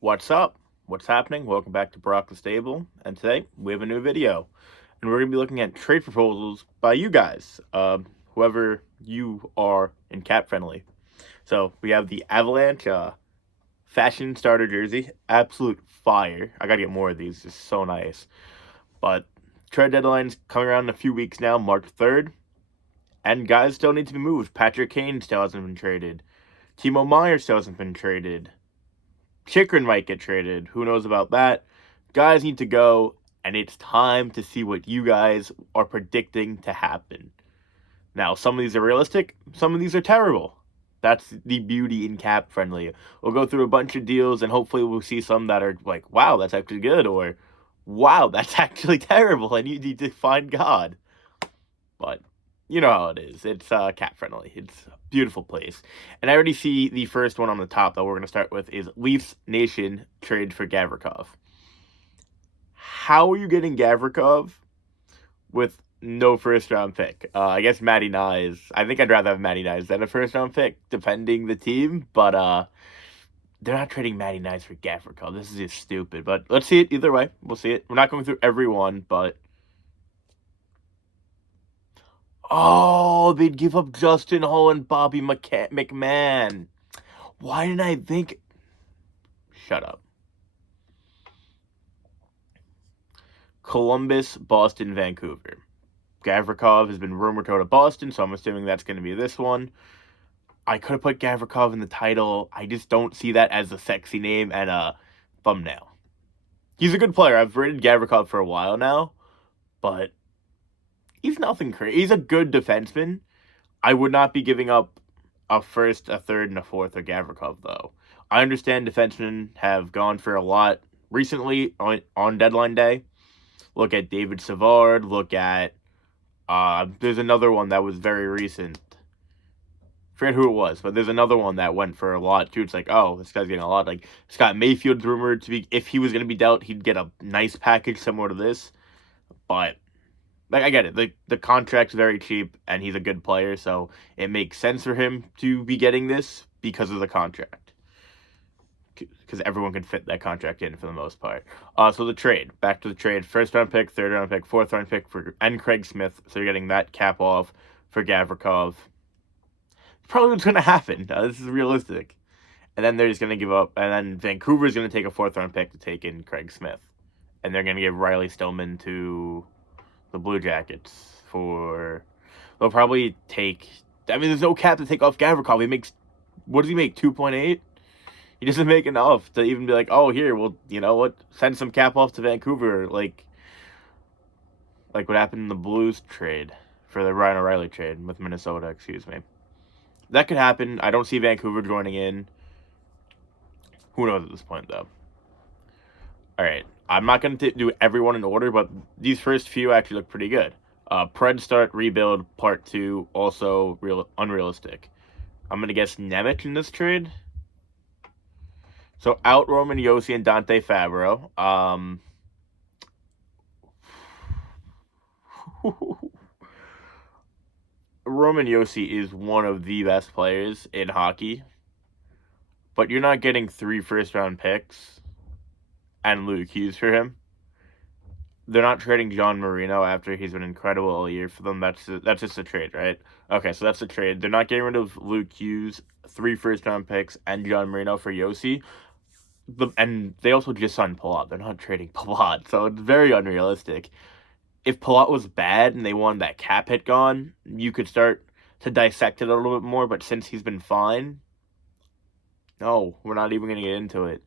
What's up? What's happening? Welcome back to Brock the Stable, and today we have a new video, and we're gonna be looking at trade proposals by you guys, whoever you are in cap friendly. So we have the Avalanche fashion starter jersey, absolute fire. I gotta get more of these, just so nice. But trade deadline's coming around in a few weeks now, March 3rd, and guys still need to be moved. Patrick Kane still hasn't been traded. Timo Meyer still hasn't been traded. Chikrin might get traded. Who knows about that? Guys need to go, and it's time to see what you guys are predicting to happen. Now, some of these are realistic, some of these are terrible. That's the beauty in cap friendly. We'll go through a bunch of deals, and hopefully we'll see some that are like, wow, that's actually good, or wow, that's actually terrible, and you need to find God. But you know how it is. It's cat friendly. It's a beautiful place. And I already see the first one on the top that we're going to start with is Leafs Nation trade for Gavrikov. How are you getting Gavrikov with no first round pick? I guess Matty Nyes. I think I'd rather have Matty Nyes than a first round pick, depending the team. But they're not trading Matty Nyes for Gavrikov. This is just stupid. But let's see it either way. We'll see it. We're not going through every one, but oh, they'd give up Justin Hull and Bobby McMahon. Why didn't I think? Shut up. Columbus, Boston, Vancouver. Gavrikov has been rumored to go to Boston, so I'm assuming that's going to be this one. I could have put Gavrikov in the title. I just don't see that as a sexy name and a thumbnail. He's a good player. I've rated Gavrikov for a while now, but he's nothing crazy. He's a good defenseman. I would not be giving up a first, a third, and a fourth of Gavrikov, though. I understand defensemen have gone for a lot recently on deadline day. Look at David Savard. Look at there's another one that was very recent. Forget who it was, but there's another one that went for a lot too. It's like, oh, this guy's getting a lot. Like Scott Mayfield's rumored to be, if he was going to be dealt, he'd get a nice package similar to this. But like, I get it. The contract's very cheap, and he's a good player, so it makes sense for him to be getting this because of the contract. Because everyone can fit that contract in for the most part. So the trade. Back to the trade. First round pick, third round pick, fourth round pick and Craig Smith. So you're getting that cap off for Gavrikov. Probably what's going to happen. This is realistic. And then they're just going to give up. And then Vancouver's going to take a fourth round pick to take in Craig Smith. And they're going to give Riley Stillman to the Blue Jackets for. They'll probably take. I mean, there's no cap to take off Gavrikov. He makes. What does he make? 2.8? He doesn't make enough to even be like, oh, here, well, you know what? Send some cap off to Vancouver, like what happened in the Blues trade for the Ryan O'Reilly trade with Minnesota. Excuse me. That could happen. I don't see Vancouver joining in. Who knows at this point, though? All right. I'm not going to do everyone in order, but these first few actually look pretty good. Pred Start Rebuild Part 2, also unrealistic. I'm going to guess Nemec in this trade. So out Roman Josi and Dante Fabro. Roman Josi is one of the best players in hockey, but you're not getting 3 first-round picks and Luke Hughes for him. They're not trading John Marino after he's been incredible all year for them. That's just a trade, right? Okay, so that's a trade. They're not getting rid of Luke Hughes, 3 first-round picks, and John Marino for Josi. And they also just signed Palat. They're not trading Palat, so it's very unrealistic. If Palat was bad and they wanted that cap hit gone, you could start to dissect it a little bit more, but since he's been fine, no, we're not even going to get into it.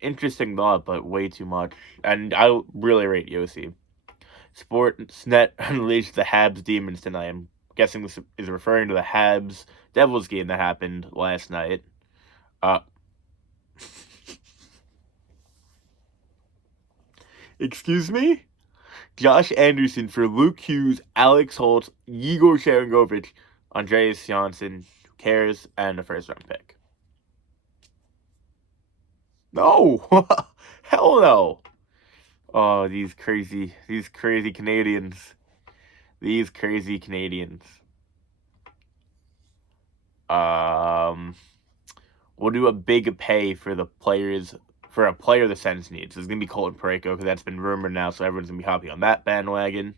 Interesting thought, but way too much. And I really rate Yossi. Sportsnet unleashed the Habs demons tonight. I'm guessing this is referring to the Habs Devils game that happened last night. Excuse me? Josh Anderson for Luke Hughes, Alex Holtz, Igor Sharangovich, Andreas Janssen, who cares, and a first round pick. No! Hell no! Oh, these crazy Canadians. These crazy Canadians. We'll do a big pay for the players for a player the Sens needs. It's going to be Colton Parayko because that's been rumored now, so everyone's going to be hopping on that bandwagon.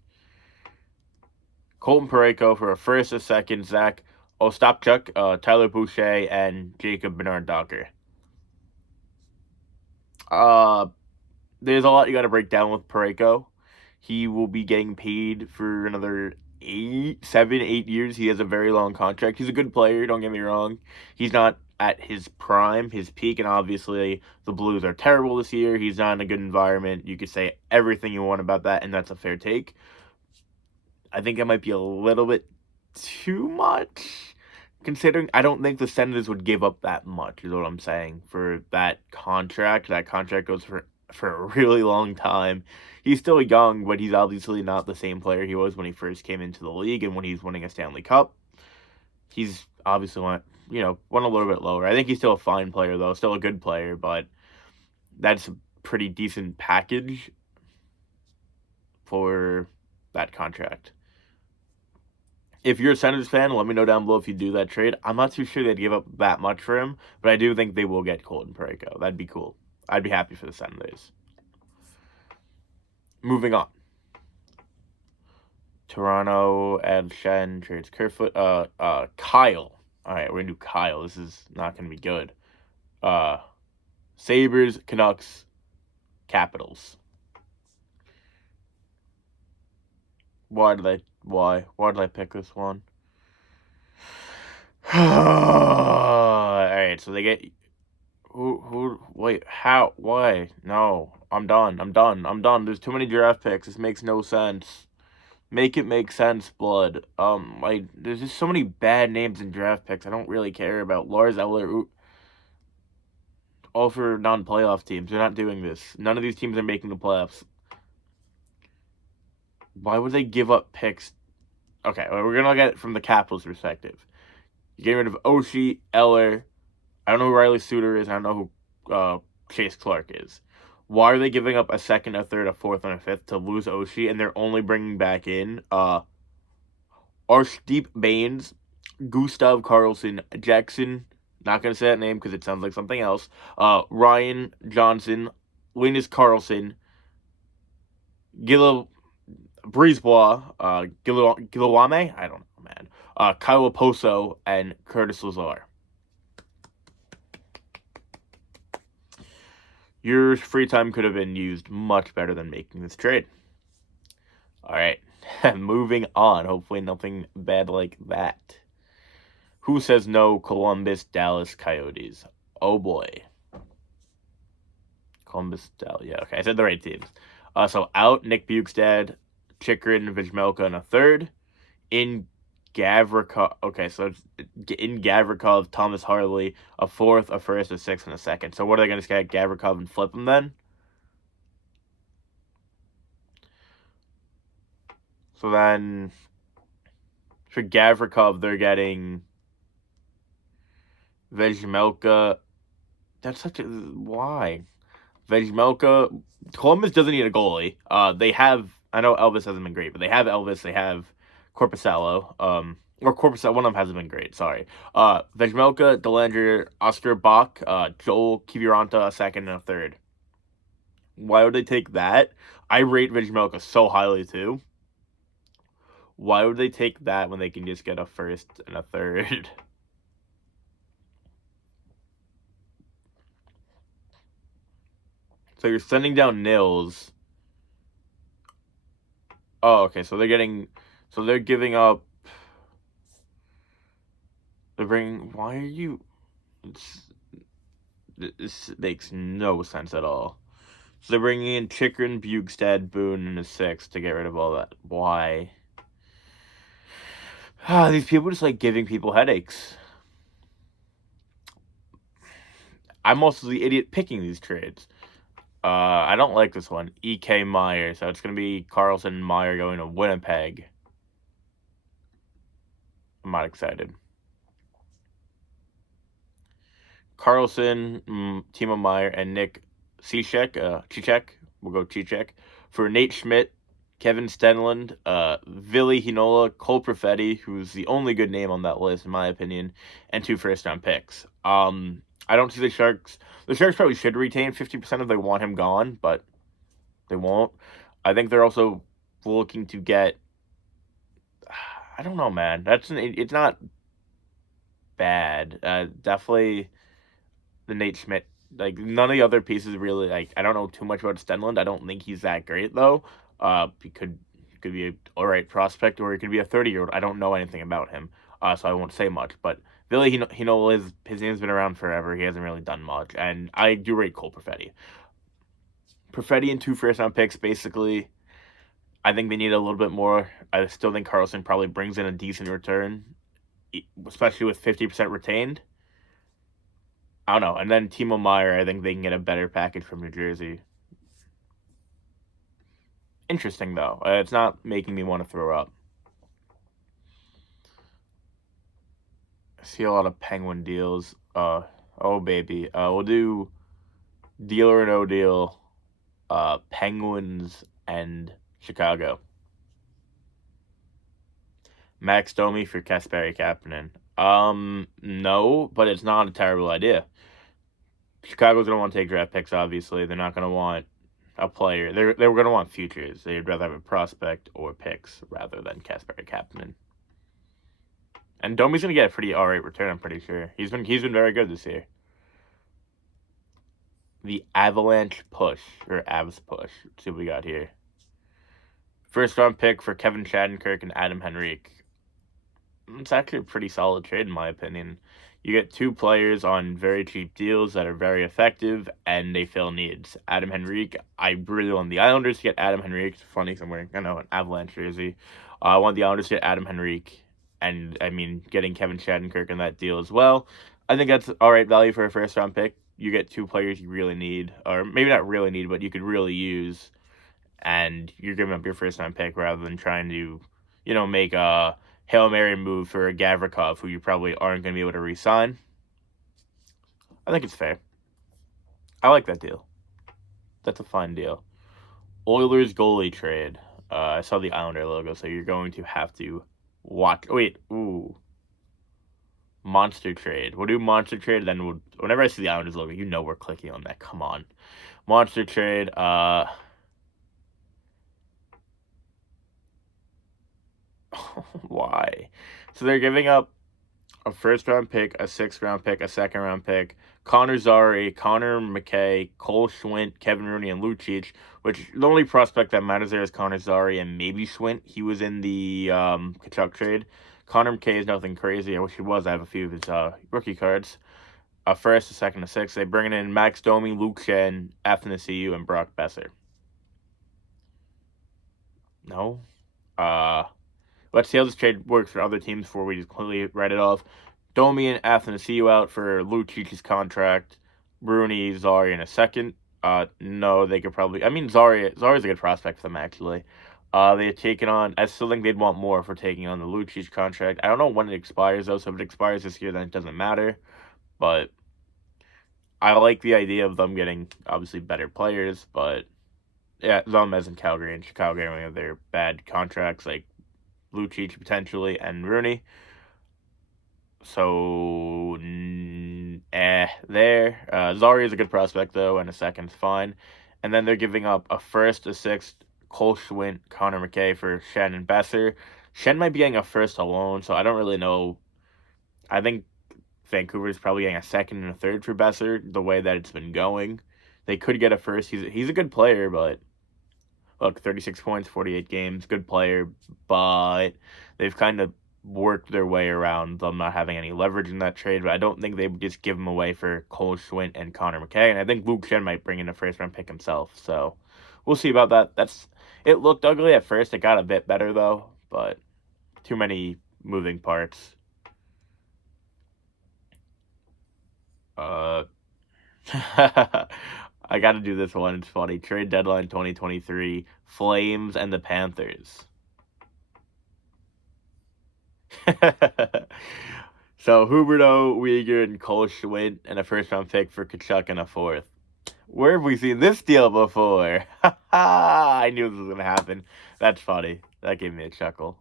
Colton Parayko for a first, a second, Zach Ostapchuk, Tyler Boucher, and Jacob Bernard-Docker. There's a lot you got to break down with Parayko. He will be getting paid for another 8 years. He has a very long contract. He's a good player, don't get me wrong. He's not at his prime, his peak, and obviously the Blues are terrible this year. He's not in a good environment. You could say everything you want about that, and that's a fair take. I think it might be a little bit too much, considering I don't think the Senators would give up that much, is what I'm saying, for that contract. That contract goes for a really long time. He's still young, but he's obviously not the same player he was when he first came into the league and when he's winning a Stanley Cup. He's obviously went a little bit lower. I think he's still a fine player, though, still a good player, but that's a pretty decent package for that contract. If you're a Senators fan, let me know down below if you do that trade. I'm not too sure they'd give up that much for him, but I do think they will get Colton Parayko. That'd be cool. I'd be happy for the Senators. Moving on. Toronto and Shen trades Kerfoot. Kyle. All right, we're going to do Kyle. This is not going to be good. Sabres, Canucks, Capitals. Why did I pick this one? Alright, so they get how? Why? No. I'm done. There's too many draft picks. This makes no sense. Make it make sense, blood. There's just so many bad names in draft picks I don't really care about. Lars Eller, all for non-playoff teams. They're not doing this. None of these teams are making the playoffs. Why would they give up picks? Okay, well, we're going to look at it from the Capitals' perspective. You're getting rid of Oshie, Eller. I don't know who Riley Suter is. I don't know who Chase Clark is. Why are they giving up a second, a third, a fourth, and a fifth to lose Oshie, and they're only bringing back in Arshdeep Baines, Gustav Karlsson, Jackson, not going to say that name because it sounds like something else, Ryan Johnson, Linus Karlsson, Brisebois, Gilawame, I don't know, man. Kyle Oposo, and Curtis Lazar. Your free time could have been used much better than making this trade. Alright, moving on. Hopefully nothing bad like that. Who says no? Columbus, Dallas, Coyotes. Oh boy. Columbus, Dallas. Yeah, okay, I said the right teams. So out, Nick Bukestad, Chikrin, Vizmelka, and a third. In Gavrikov, Thomas Harley, a fourth, a first, a sixth, and a second. So what are they going to get Gavrikov and flip him then? So then, for Gavrikov, they're getting Vizmelka. That's such a... Why? Vizmelka. Columbus doesn't need a goalie. They have... I know Elvis hasn't been great, but they have Elvis. They have Korpisalo. One of them hasn't been great, sorry. Vizmelka, Delanger, Oscar Bach, Joel Kiviranta, a second and a third. Why would they take that? I rate Vizmelka so highly, too. Why would they take that when they can just get a first and a third? So you're sending down Nils. Oh, okay, so they're giving up... They're bringing... Why are you... This makes no sense at all. So they're bringing in Chikrin, Bukestad, Boone, and a sixth to get rid of all that. Why? These people just like giving people headaches. I'm also the idiot picking these trades. I don't like this one. E.K. Meyer. So it's going to be Carlson and Meyer going to Winnipeg. I'm not excited. Carlson, Timo Meyer, and Nick Cicek. We'll go Cicek. For Nate Schmidt, Kevin Stenlund, Ville Heinola, Cole Perfetti, who's the only good name on that list, in my opinion, and 2 first-round picks. I don't see the Sharks. The Sharks probably should retain 50% if they want him gone, but they won't. I think they're also looking to get. I don't know, man. It's not bad. Definitely the Nate Schmidt. Like none of the other pieces really. Like I don't know too much about Stenlund. I don't think he's that great though. He could be a all right prospect, or he could be a 30-year-old. I don't know anything about him, so I won't say much. But Billy, his name's been around forever. He hasn't really done much, and I do rate Cole Perfetti. Perfetti and 2 first-round picks, basically. I think they need a little bit more. I still think Carlson probably brings in a decent return, especially with 50% retained. I don't know. And then Timo Meyer, I think they can get a better package from New Jersey. Interesting, though. It's not making me want to throw up. I see a lot of Penguin deals. Oh, baby. We'll do deal or no deal. Penguins and Chicago. Max Domi for Kasperi Kapanen. No, but it's not a terrible idea. Chicago's gonna want to take draft picks. Obviously, they're not gonna want a player. They were gonna want futures. They'd rather have a prospect or picks rather than Kasperi Kapanen. And Domi's gonna get a pretty alright return. I'm pretty sure he's been very good this year. The Avalanche push or Avs push. Let's see what we got here. First round pick for Kevin Shattenkirk and Adam Henrique. It's actually a pretty solid trade in my opinion. You get 2 players on very cheap deals that are very effective, and they fill needs. Adam Henrique, I really want the Islanders to get Adam Henrique. It's funny because I'm wearing, an Avalanche jersey. I want the Islanders to get Adam Henrique, and I mean, getting Kevin Shattenkirk in that deal as well. I think that's all right value for a first-round pick. You get 2 players you really need, or maybe not really need, but you could really use, and you're giving up your first-round pick rather than trying to, make a Hail Mary move for a Gavrikov, who you probably aren't going to be able to re-sign. I think it's fair. I like that deal. That's a fine deal. Oilers goalie trade. I saw the Islander logo, so you're going to have to watch. Wait, ooh. Monster trade. We'll do monster trade, then whenever I see the Islanders logo, we're clicking on that. Come on. Monster trade. Why? So they're giving up a first-round pick, a sixth-round pick, a second-round pick, Connor Zary, Connor McKay, Cole Schwint, Kevin Rooney, and Lucic, which the only prospect that matters there is Connor Zary and maybe Schwint. He was in the Kachuk trade. Connor McKay is nothing crazy. I wish he was. I have a few of his rookie cards. A first, a second, a sixth. They bring in Max Domi, Luke Schenn, Athanasiou, and Brock Besser. No? Let's see how this trade works for other teams before we just completely write it off. Domi and Athanasiou out for Lucic's contract. Rooney, Zary in a second. No, they could probably. I mean, Zary's a good prospect for them, actually. They had taken on. I still think they'd want more for taking on the Lucic contract. I don't know when it expires, though, so if it expires this year, then it doesn't matter. But I like the idea of them getting, obviously, better players, but yeah, them as in Calgary and Chicago getting their bad contracts, like Lucic potentially and Rooney. So, there. Zary is a good prospect, though, and a second's fine. And then they're giving up a first, a sixth, Cole Schwint, Connor McKay for Schenn and Besser. Schenn might be getting a first alone, so I don't really know. I think Vancouver's probably getting a second and a third for Besser, the way that it's been going. They could get a first. He's a good player, but look, 36 points, 48 games, good player, but they've kind of worked their way around them not having any leverage in that trade, but I don't think they would just give him away for Cole Schwint and Connor McKay, and I think Luke Schenn might bring in a first-round pick himself, so we'll see about that. It looked ugly at first. It got a bit better, though, but too many moving parts. I got to do this one. It's funny. Trade deadline 2023, Flames and the Panthers. So Huberdeau, Weegar, and Cole Schwint, and a first-round pick for Kachuk and a fourth. Where have we seen this deal before? I knew this was going to happen. That's funny. That gave me a chuckle.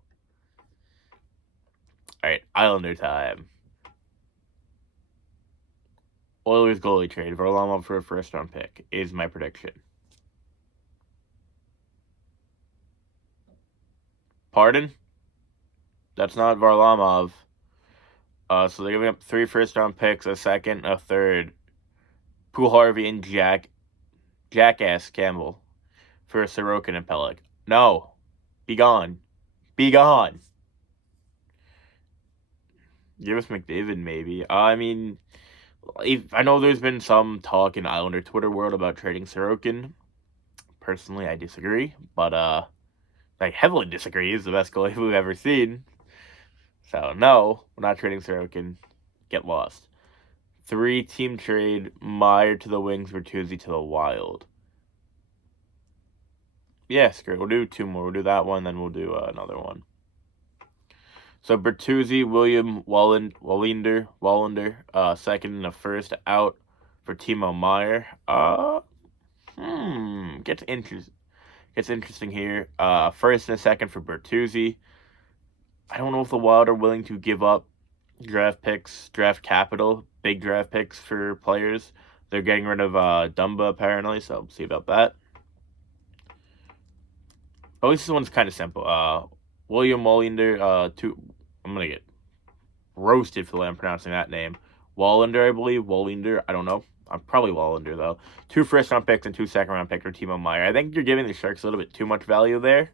All right, Islander time. Oilers goalie trade. Varlamov for a first-round pick is my prediction. Pardon? That's not Varlamov. So they're giving up 3 first-round picks, a second, a third. Puljujärvi and Jackass Campbell for Sorokin and Pelech. No. Be gone. Be gone. Give us McDavid, maybe. I mean, I know there's been some talk in Islander Twitter world about trading Sorokin. Personally, I disagree, but I heavily disagree. He's the best goalie we've ever seen. So, no, we're not trading Sorokin. Get lost. 3-team trade, Meyer to the Wings, Bertuzzi to the Wild. Yeah, screw it. We'll do 2 more. We'll do that one, then we'll do another one. So, Bertuzzi, William Wallinder, second and a first out for Timo Meyer. Gets interesting here. First and a second for Bertuzzi. I don't know if the Wild are willing to give up draft picks, draft capital, big draft picks for players. They're getting rid of Dumba, apparently, so we'll see about that. At least this one's kind of simple. William Wallinder, I'm going to get roasted for the way I'm pronouncing that name. Wallander, I believe. Wallinder, I don't know. I'm probably Wallander, though. 2 first-round picks and 2 second-round picks for Timo Meyer. I think you're giving the Sharks a little bit too much value there.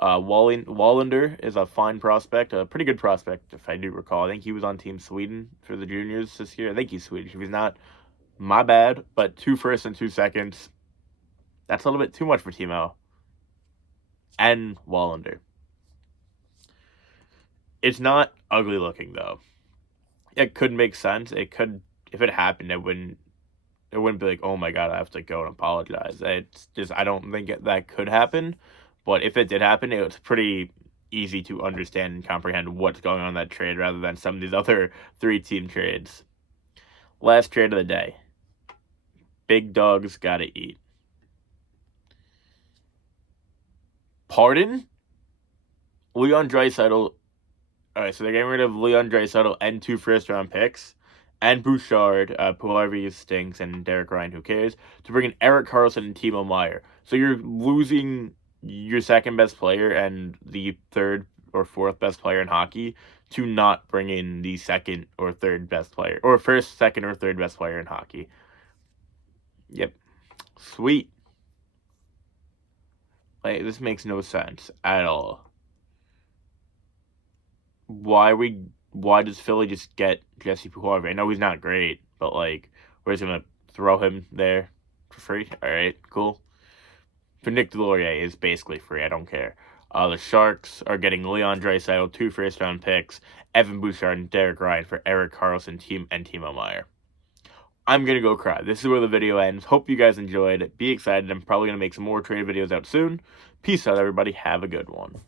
Wallander is a fine prospect, a pretty good prospect, if I do recall. I think he was on Team Sweden for the juniors this year. I think he's Swedish. If he's not, my bad. But 2 firsts and 2 seconds, that's a little bit too much for Timo. And Wallander. It's not ugly looking, though. It could make sense. It could, if it happened, it wouldn't be like, oh my god, I have to go and apologize. It's just, I don't think that could happen. But if it did happen, it was pretty easy to understand and comprehend what's going on in that trade rather than some of these other 3-team trades. Last trade of the day. Big dogs gotta eat. Pardon? Leon Draisaitl. Alright, so they're getting rid of Leon Draisaitl and 2 first-round picks. And Bouchard, Puljujärvi stinks, and Derek Ryan, who cares, to bring in Erik Karlsson and Timo Meyer. So you're losing your second best player and the third or fourth best player in hockey to not bring in the second or third best player, or first, second, or third best player in hockey. Yep. Sweet. Like, this makes no sense at all. Why does Philly just get Jesse Puljujärvi? I know he's not great, but like, we're just gonna throw him there for free? Alright, cool. For Nick Delorier is basically free. I don't care. The Sharks are getting Leon Draisaitl, 2 first-round picks, Evan Bouchard, and Derek Ryan for Erik Karlsson, and Timo Meyer. I'm going to go cry. This is where the video ends. Hope you guys enjoyed. Be excited. I'm probably going to make some more trade videos out soon. Peace out, everybody. Have a good one.